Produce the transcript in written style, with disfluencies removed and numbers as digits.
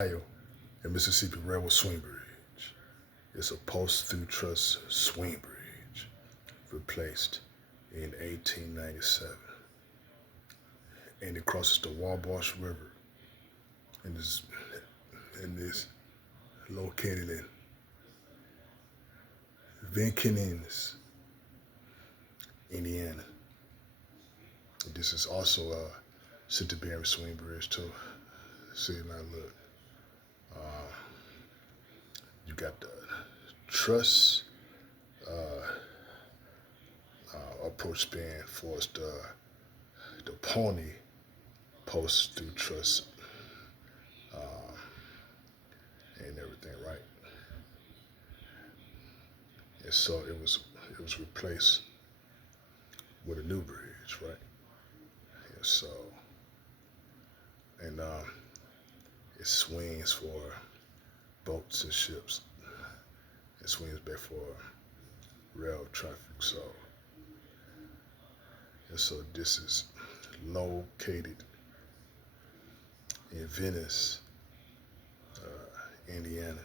Ohio and Mississippi Railroad swing bridge. It's a post-through truss swing bridge replaced in 1897. And it crosses the Wabash River and is located in Vincennes, Indiana. And this is also a center-bearing swing bridge too. See, now look. You got the truss approach span for the pony post through truss and everything, right? And so it was replaced with a new bridge, right? And so and it swings for boats and ships. It swings back for rail traffic. So this is located in Vincennes, Indiana.